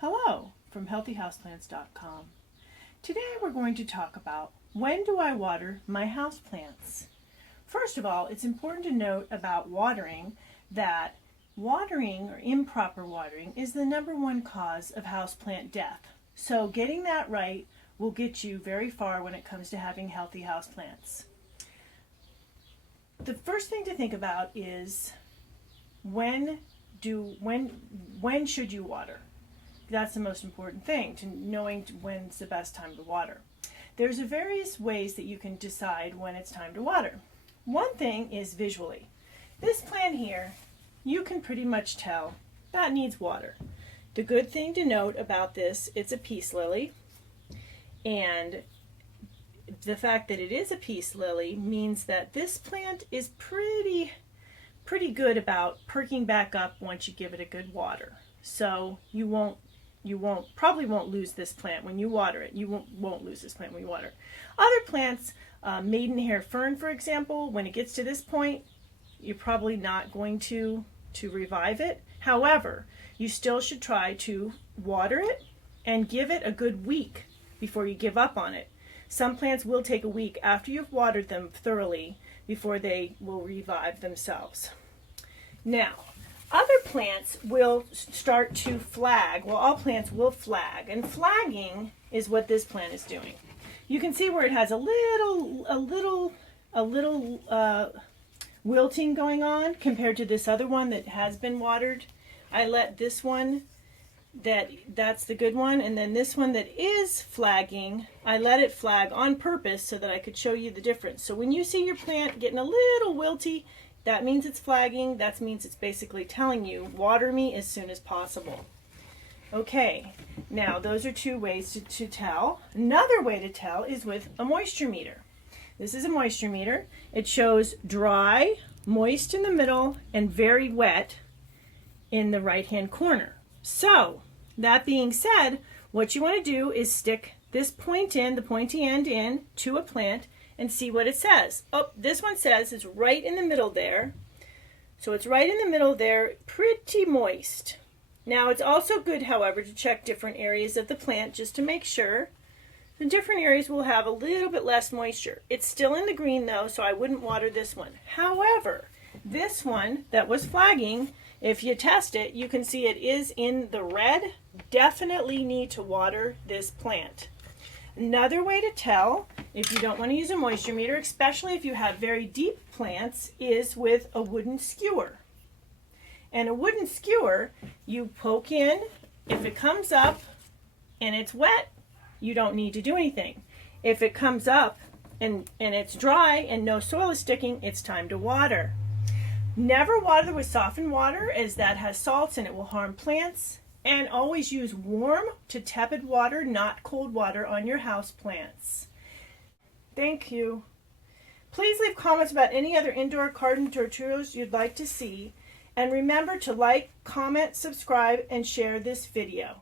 Hello from healthyhouseplants.com. Today we're going to talk about when do I water my houseplants. First of all, it's important to note about watering that watering or improper watering is the #1 cause of houseplant death. So getting that right will get you very far when it comes to having healthy houseplants. The first thing to think about is when should you water? That's the most important thing, to knowing when's the best time to water. There's various ways that you can decide when it's time to water. One thing is visually. This plant here, you can pretty much tell that needs water. The good thing to note about this, it's a peace lily, and the fact that it is a peace lily means that this plant is pretty good about perking back up once you give it a good water. So you probably won't lose this plant when you water it. You won't lose this plant when you water. Other plants, maidenhair fern, for example, when it gets to this point, you're probably not going to revive it. However, you still should try to water it and give it a good week before you give up on it. Some plants will take a week after you've watered them thoroughly before they will revive themselves. Now, other plants will start to flag. Well, all plants will flag, and flagging is what this plant is doing. You can see where it has a little wilting going on compared to this other one that has been watered. I let this one, that's the good one, and then this one that is flagging, I let it flag on purpose so that I could show you the difference. So when you see your plant getting a little wilty, that means it's flagging. That means it's basically telling you, water me as soon as possible. Okay, now those are two ways to tell. Another way to tell is with a moisture meter. This is a moisture meter. It shows dry, moist in the middle, and very wet in the right-hand corner. So, that being said, what you want to do is stick this point in, the pointy end in, to a plant and see what it says. Oh, this one says it's right in the middle there. So it's right in the middle there, pretty moist. Now it's also good, however, to check different areas of the plant just to make sure. The different areas will have a little bit less moisture. It's still in the green though, so I wouldn't water this one. However, this one that was flagging, if you test it, you can see it is in the red. Definitely need to water this plant. Another way to tell, if you don't want to use a moisture meter, especially if you have very deep plants, is with a wooden skewer. And a wooden skewer, you poke in. If it comes up and it's wet, you don't need to do anything. If it comes up and it's dry and no soil is sticking, it's time to water. Never water with softened water, as that has salts and it will harm plants. And always use warm to tepid water, not cold water, on your house plants. Thank you. Please leave comments about any other indoor garden tutorials you'd like to see. And remember to like, comment, subscribe, and share this video.